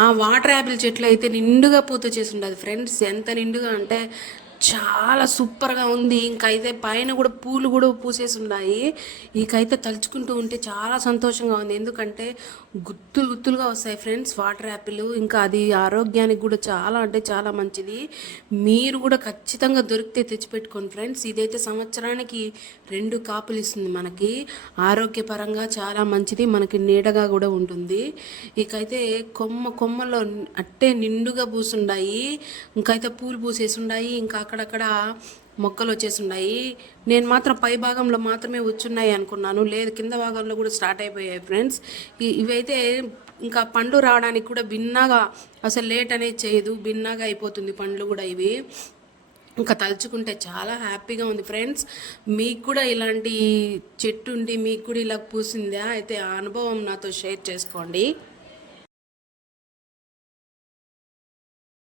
ఆ water Apple చెట్లు అయితే నిండుగా పూత చేసి ఉండదు ఫ్రెండ్స్. ఎంత నిండుగా అంటే చాలా సూపర్గా ఉంది. ఇంకైతే పైన కూడా పూలు కూడా పూసేసి ఉన్నాయి. ఇకైతే తలుచుకుంటూ ఉంటే చాలా సంతోషంగా ఉంది. ఎందుకంటే గుత్తులు గుత్తులుగా వస్తాయి ఫ్రెండ్స్ వాటర్ యాపిల్. ఇంకా అది ఆరోగ్యానికి కూడా చాలా అంటే చాలా మంచిది. మీరు కూడా ఖచ్చితంగా దొరికితే తెచ్చిపెట్టుకోండి ఫ్రెండ్స్. ఇదైతే సంవత్సరానికి 2 కాపులు ఇస్తుంది మనకి. ఆరోగ్యపరంగా చాలా మంచిది, మనకి నీడగా కూడా ఉంటుంది. ఇకైతే కొమ్మలో అట్టే నిండుగా పూసుండాయి. ఇంకైతే పూలు పూసేసి ఉన్నాయి. ఇంకా అక్కడక్కడ మొక్కలు వచ్చేసి ఉన్నాయి. నేను మాత్రం పై భాగంలో మాత్రమే వచ్చున్నాయి అనుకున్నాను, లేదు కింద భాగంలో కూడా స్టార్ట్ అయిపోయాయి ఫ్రెండ్స్. ఇవైతే ఇంకా పండ్లు రావడానికి కూడా భిన్నగా, అసలు లేట్ అనేది చేయదు, భిన్నగా అయిపోతుంది పండ్లు కూడా ఇవి. ఇంకా తలుచుకుంటే చాలా హ్యాపీగా ఉంది ఫ్రెండ్స్. మీకు కూడా ఇలాంటి చెట్టు ఉండి మీకు కూడా ఇలా పూసిందా అయితే ఆ అనుభవం నాతో షేర్ చేసుకోండి.